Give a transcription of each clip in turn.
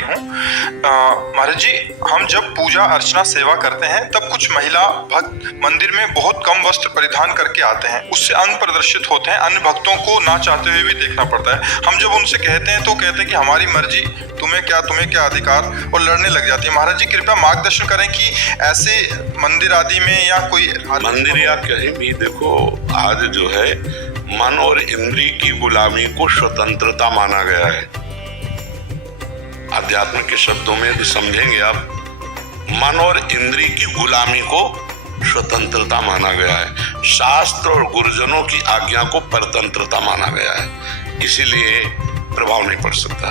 हूँ। महाराज जी, हम जब पूजा अर्चना सेवा करते हैं तब कुछ महिला भक्त मंदिर में बहुत कम वस्त्र परिधान करके आते हैं। उससे अंग प्रदर्शित होते हैं, अन्य भक्तों को ना चाहते हुए भी देखना पड़ता है। हम जब उनसे कहते हैं तो कहते हैं कि हमारी मर्जी, तुम्हें क्या अधिकार, और लड़ने लग जाती है। महाराज जी, कृपया मार्गदर्शन करें कि ऐसे मंदिर आदि में या कोई मंदिर या कहीं भी देखो, आज जो है मन और इंद्रिय की गुलामी को स्वतंत्रता माना गया है। आध्यात्म के शब्दों में यदि समझेंगे आप, मन और इंद्रिय की गुलामी को स्वतंत्रता माना गया है। शास्त्र और गुरुजनों की आज्ञा को परतंत्रता माना गया है। इसीलिए प्रभाव नहीं पड़ सकता,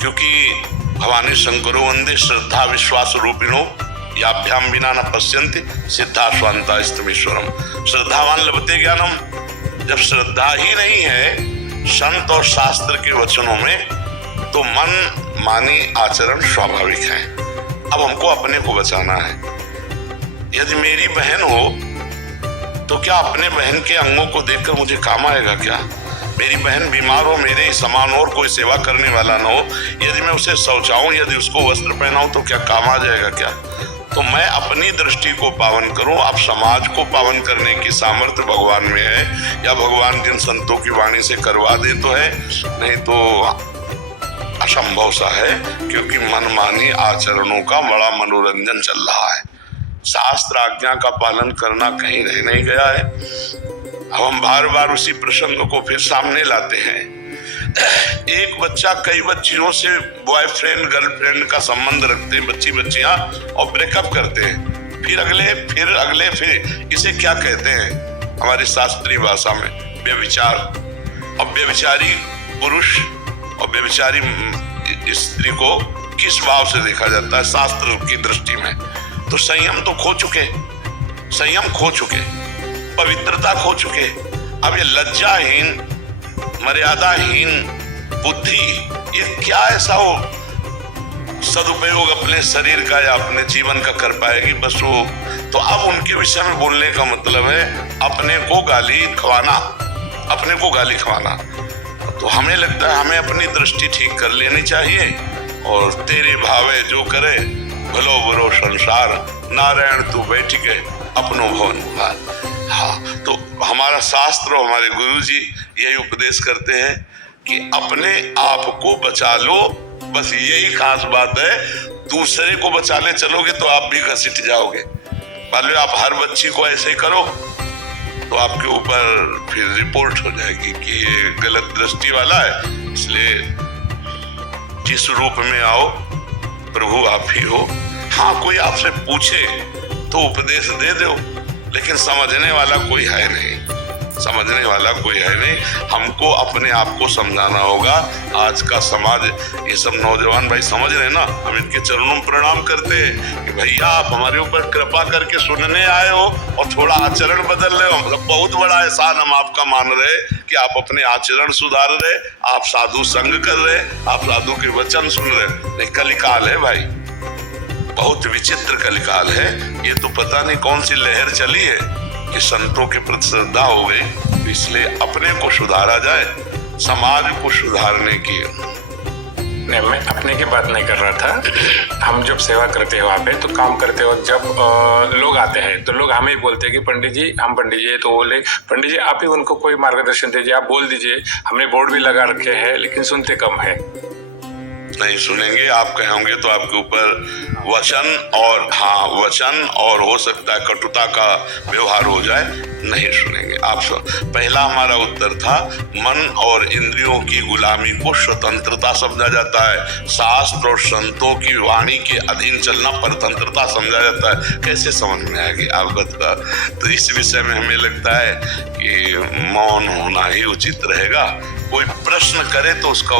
क्योंकि भवानी शंकरो वंदे श्रद्धा विश्वास रूपिणो याभ्याम बिना न पश्यन्ति सिद्धा स्वांता स्तमीश्वरम। श्रद्धावान लभते ज्ञानम। जब श्रद्धा ही नहीं है संत और शास्त्र के वचनों में, तो मन मानी आचरण स्वाभाविक है। अब हमको अपने को बचाना है। यदि मेरी बहन हो तो क्या अपने बहन के अंगों को देखकर मुझे काम आएगा क्या? मेरी बहन बीमार हो, मेरे ही समान और कोई सेवा करने वाला न हो, यदि मैं उसे शौचाऊं, यदि उसको वस्त्र पहनाऊं, तो क्या काम आ जाएगा क्या? तो मैं अपनी दृष्टि को पावन करूं। अब समाज को पावन करने की सामर्थ्य भगवान में है, या भगवान जिन संतों की वाणी से करवा दे तो है, नहीं तो असंभव सा है, क्योंकि मनमानी आचरणों का बड़ा मनोरंजन चल रहा है। शास्त्र आज्ञा का पालन करना कहीं रह नहीं गया है। अब हम बार बार उसी प्रसंग को फिर सामने लाते हैं। एक बच्चा कई बच्चियों से बॉयफ्रेंड गर्लफ्रेंड का संबंध रखते हैं, बच्चियां, और ब्रेकअप करते हैं। फिर अगले इसे क्या कहते हैं हमारी शास्त्रीय भाषा में? व्यभिचार। अब व्यभिचारी पुरुष और व्यभिचारी स्त्री को किस भाव से देखा जाता है शास्त्र की दृष्टि में? तो संयम तो खो चुके, पवित्रता खो चुके। अब ये लज्जाहीन, मर्यादाहीन बुद्धि, ये क्या ऐसा हो सदुपयोग अपने शरीर का या अपने जीवन का कर पाएगी? बस वो तो अब उनके विषय में बोलने का मतलब है अपने को गाली खवाना। तो हमें लगता है हमें अपनी दृष्टि ठीक कर लेनी चाहिए, और तेरे भावे जो करे भलो बुरो संसार, नारायण तू बैठ के अपनो भवन उभार। हाँ, तो हमारा शास्त्र और हमारे गुरुजी यही उपदेश करते हैं कि अपने आप को बचा लो। बस यही खास बात है। दूसरे को बचाने चलोगे तो आप भी घसीट जाओगे। मान लो आप हर बच्ची को ऐसे करो तो आपके ऊपर फिर रिपोर्ट हो जाएगी कि ये गलत दृष्टि वाला है। इसलिए जिस रूप में आओ प्रभु आप ही हो। हाँ, कोई आपसे पूछे तो उपदेश दे दो, लेकिन समझने वाला कोई है नहीं। हमको अपने आप को समझाना होगा। आज का समाज, ये सब नौजवान भाई समझ रहे ना, हम इनके चरणों में प्रणाम करते हैं कि भैया आप हमारे ऊपर कृपा करके सुनने आए हो और थोड़ा आचरण बदल रहे हो। मतलब बहुत बड़ा एहसान हम आपका मान रहे कि आप अपने आचरण सुधार रहे, आप साधु संग कर रहे, आप साधु के वचन सुन रहे। नहीं, कलिकाल है भाई, बहुत विचित्र कलिकाल है। ये तो पता नहीं कौन सी लहर चली है कि संतों के प्रति श्रद्धा हो गई। इसलिए अपने को सुधारा जाए, समाज को सुधारने की। नहीं, मैं अपने की बात नहीं कर रहा था। हम जब सेवा करते हैं वहाँ पे, तो काम करते वक्त जब लोग आते हैं तो लोग हमें बोलते हैं कि पंडित जी, हम पंडित जी, तो बोले पंडित जी आप ही उनको कोई मार्गदर्शन दीजिए, आप बोल दीजिए। हमने बोर्ड भी लगा रखे हैं लेकिन सुनते कम है। नहीं सुनेंगे, आप कहोगे तो आपके ऊपर वचन और हो सकता है कटुता का व्यवहार हो जाए। नहीं सुनेंगे आप। पहला हमारा उत्तर था, मन और इंद्रियों की गुलामी को स्वतंत्रता समझा जाता है। शास्त्र और संतों की वाणी के अधीन चलना परतंत्रता समझा जाता है। कैसे समझ में आएगी आप बता? तो इस विषय में हमें लगता है कि मौन होना ही उचित रहेगा। कोई प्रश्न करे तो उसका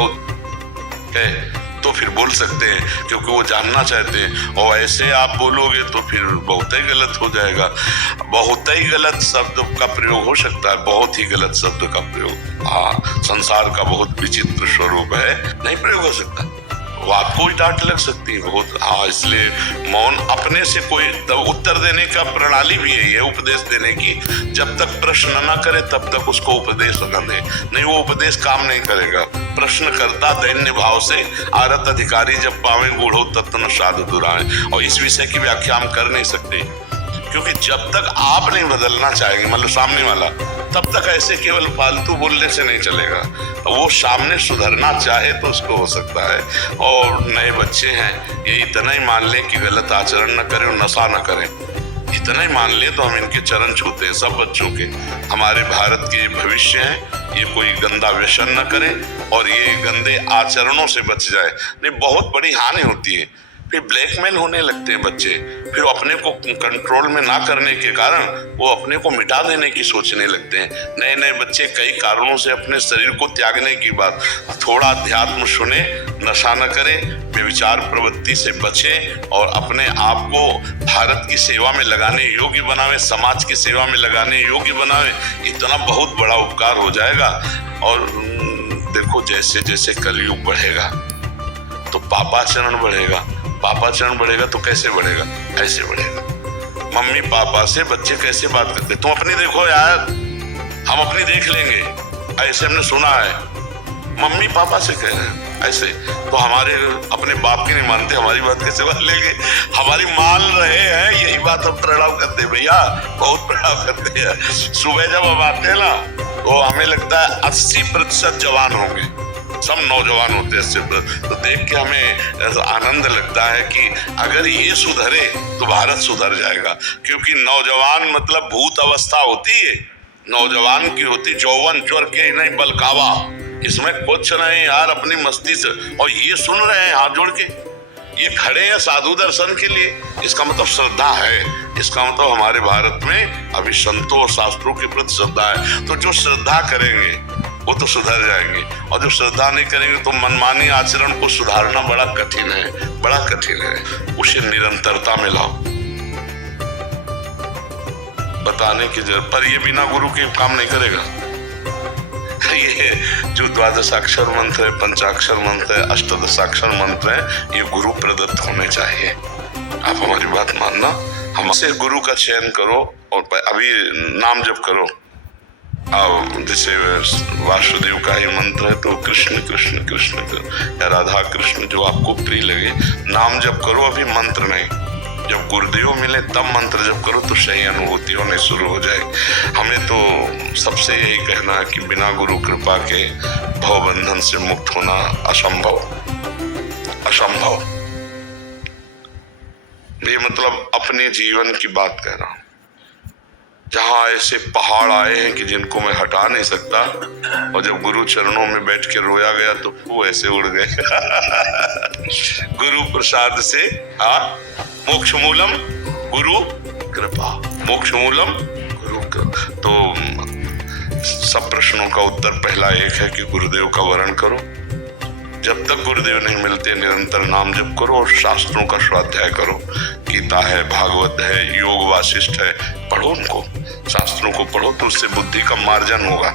तो फिर बोल सकते हैं, क्योंकि वो जानना चाहते हैं। और ऐसे आप बोलोगे तो फिर बहुत ही गलत हो जाएगा। बहुत ही गलत शब्द का प्रयोग हो सकता है, बहुत ही गलत शब्द का प्रयोग। हाँ, संसार का बहुत विचित्र स्वरूप है, नहीं प्रयोग हो सकता। वो आपको ही डांट लग सकती है बहुत। हाँ, इसलिए मौन अपने से कोई उत्तर देने का प्रणाली भी है, ये उपदेश देने की। जब तक प्रश्न न करे तब तक उसको उपदेश न दे, नहीं वो उपदेश काम नहीं करेगा। प्रश्न करता दैन्य भाव से आरत अधिकारी जब पावे गूढ़ो तत्व न साधु दुराए। और इस विषय की व्याख्या हम कर नहीं सकते, क्योंकि जब तक आप नहीं बदलना चाहेंगे, मतलब सामने वाला, तब तक ऐसे केवल फालतू बोलने से नहीं चलेगा। वो सामने सुधरना चाहे तो उसको हो सकता है। और नए बच्चे हैं, ये इतना ही मान लें कि गलत आचरण न करें और नशा न करें, इतना ही मान लें तो हम इनके चरण छूते हैं सब बच्चों के। हमारे भारत के भविष्य हैं, ये कोई गंदा व्यसन न करें और ये गंदे आचरणों से बच जाए, नहीं बहुत बड़ी हानि होती है। फिर ब्लैकमेल होने लगते हैं बच्चे, फिर अपने को कंट्रोल में ना करने के कारण वो अपने को मिटा देने की सोचने लगते हैं। नए नए बच्चे कई कारणों से अपने शरीर को त्यागने की बात, थोड़ा अध्यात्म सुने, नशा न करें, व्यभिचार प्रवृत्ति से बचें और अपने आप को भारत की सेवा में लगाने योग्य बनावे, समाज की सेवा में लगाने योग्य बनावे। इतना बहुत बड़ा उपकार हो जाएगा। और देखो, जैसे जैसे कलयुग बढ़ेगा तो पापाचरण बढ़ेगा, पापाचरण बढ़ेगा तो कैसे बढ़ेगा? ऐसे बढ़ेगा। मम्मी पापा से बच्चे कैसे बात करते, तुम अपनी देखो यार, हम अपनी देख लेंगे, ऐसे हमने सुना है। मम्मी पापा से कह रहे हैं ऐसे, तो हमारे अपने बाप की नहीं मानते, हमारी बात कैसे मान लेंगे? हमारी मान रहे हैं, यही बात हम प्रणाम करते हैं भैया, बहुत प्रणाम करते हैं। सुबह जब हम आते हैं ना तो हमें लगता है 80% जवान होंगे, सब नौजवान होते हैं 80%। तो देख के हमें आनंद लगता है कि अगर ये सुधरे तो भारत सुधर जाएगा। क्योंकि नौजवान मतलब भूत अवस्था होती है, नौजवान की होती यौवन ज्वर के नहीं बलकावा, इसमें कुछ नहीं यार, अपनी मस्ती से। और ये सुन रहे हैं हाथ जोड़ के, ये खड़े हैं साधु दर्शन के लिए, इसका मतलब श्रद्धा है। इसका मतलब हमारे भारत में अभी संतों और शास्त्रों के प्रति श्रद्धा है। तो जो श्रद्धा करेंगे वो तो सुधर जाएंगे, और जो श्रद्धा नहीं करेंगे तो मनमानी आचरण को सुधारना बड़ा कठिन है, बड़ा कठिन है। उसे निरंतरता में लाओ, बताने की जरूरत, पर ये बिना गुरु के काम नहीं करेगा। ये जो द्वादशाक्षर मंत्र है, पंचाक्षर मंत्र है, अष्टदशाक्षर मंत्र है, ये गुरु प्रदत्त होने चाहिए। आप हमारी बात मानना, हमसे गुरु का चयन करो और अभी नाम जप करो। जैसे वासुदेव का ही मंत्र है तो कृष्ण कृष्ण कृष्ण या राधा कृष्ण, जो आपको प्रिय लगे नाम जप करो, अभी मंत्र नहीं। जब गुरुदेव मिले तब मंत्र जप करो तो सही अनुभूति होने शुरू हो जाएगी। हमें तो सबसे यही कहना है कि बिना गुरु कृपा के भव बंधन से मुक्त होना असंभव, असंभव। ये मतलब अपने जीवन की बात कह रहा हूं, जहाँ ऐसे पहाड़ आए हैं कि जिनको मैं हटा नहीं सकता, और जब गुरु चरणों में बैठ के रोया गया तो वो ऐसे उड़ गए। गुरु प्रसाद से, हाँ, मोक्ष मूलम गुरु कृपा, मोक्ष मूलम गुरु कृपा। तो सब प्रश्नों का उत्तर पहला एक है कि गुरुदेव का वरण करो। जब तक गुरुदेव नहीं मिलते निरंतर नाम जप करो और शास्त्रों का स्वाध्याय करो। गीता है, भागवत है, योग वासिष्ठ है, पढ़ो उनको, शास्त्रों को पढ़ो तो उससे बुद्धि का मार्जन होगा।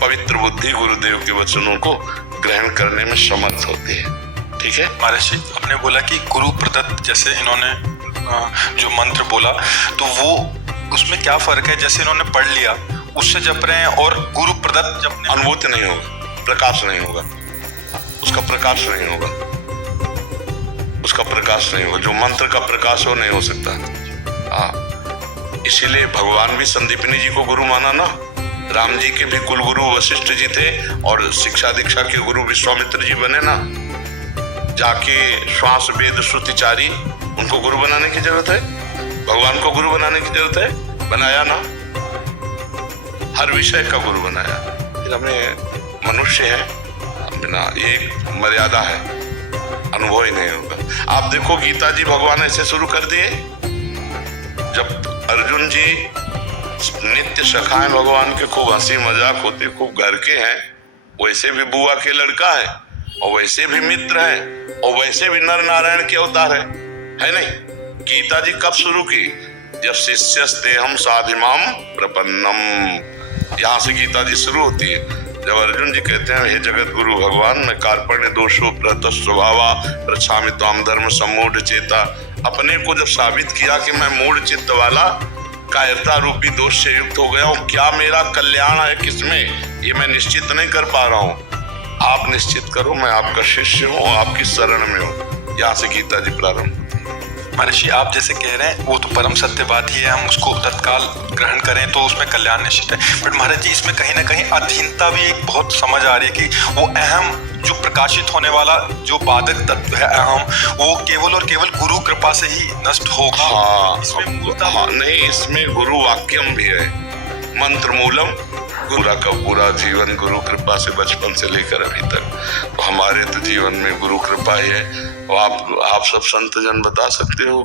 पवित्र बुद्धि गुरुदेव के वचनों को ग्रहण करने में समर्थ होती है। ठीक है महाराज जी, आपने बोला कि गुरु प्रदत्त, जैसे इन्होंने जो मंत्र बोला तो वो उसमें क्या फर्क है? जैसे इन्होंने पढ़ लिया उससे जप रहे हैं और गुरु प्रदत्त जपने, अनुभूति नहीं होगा, प्रकाश नहीं होगा, उसका प्रकाश नहीं होगा, उसका प्रकाश नहीं होगा। जो मंत्र का प्रकाश हो नहीं हो सकता। हाँ, इसीलिए भगवान भी संदीपनी जी को गुरु माना ना। राम जी के भी कुल गुरु वशिष्ठ जी थे और शिक्षा दीक्षा के गुरु विश्वामित्र जी बने ना। जाके श्वास वेद श्रुतिचारी, उनको गुरु बनाने की जरूरत है? भगवान को गुरु बनाने की जरूरत है? बनाया ना, हर विषय का गुरु बनाया। फिर हमें मनुष्य है, बिना एक मर्यादा है, अनुभव ही नहीं होगा। आप देखो गीता जी भगवान ऐसे शुरू कर दिए, जब अर्जुन जी नित्य सखाएं भगवान के, खूब हंसी मजाक होते, खूब घर के हैं, वैसे भी बुआ के लड़का है और वैसे भी मित्र है और वैसे भी नर नारायण के अवतार है नहीं? गीता जी कब शुरू की? जब शिष्यस्ते हम साधिमाम प्रपन्नम, यहाँ से गीता जी शुरू होती है। जब अर्जुन जी कहते हैं हे जगत गुरु भगवान, मैं कार्पण्य दोषो प्रत स्वभावा रक्षामि त्वाम धर्म सम्मूढ़ चेता, अपने को जब साबित किया कि मैं मूढ़ चित्त वाला कायरता रूपी दोष से युक्त हो गया हूँ, क्या मेरा कल्याण है किसमें, ये मैं निश्चित नहीं कर पा रहा हूँ। आप निश्चित करो, मैं आपका शिष्य हूँ, आपकी शरण में हूँ। यहाँ से गीता जी प्रारंभ। महर्षि आप जैसे कह रहे हैं वो तो परम सत्य बात ही है, हम उसको तत्काल ग्रहण करें तो उसमें कल्याण निश्चित है। बट महाराज जी इसमें कहीं ना कहीं अधीनता भी एक बहुत समझ आ रही है कि वो अहम जो प्रकाशित होने वाला जो बाधक तत्व है अहम, वो केवल और केवल गुरु कृपा से ही नष्ट होगा। हाँ, इसमें मूलतः हाँ नहीं, इसमें गुरु वाक्यम भी है, मंत्र मूलम पूरा का पूरा जीवन गुरु कृपा से बचपन से लेकर अभी तक। तो हमारे तो जीवन में गुरु कृपा ही है। तो आप सब संत जन बता सकते हो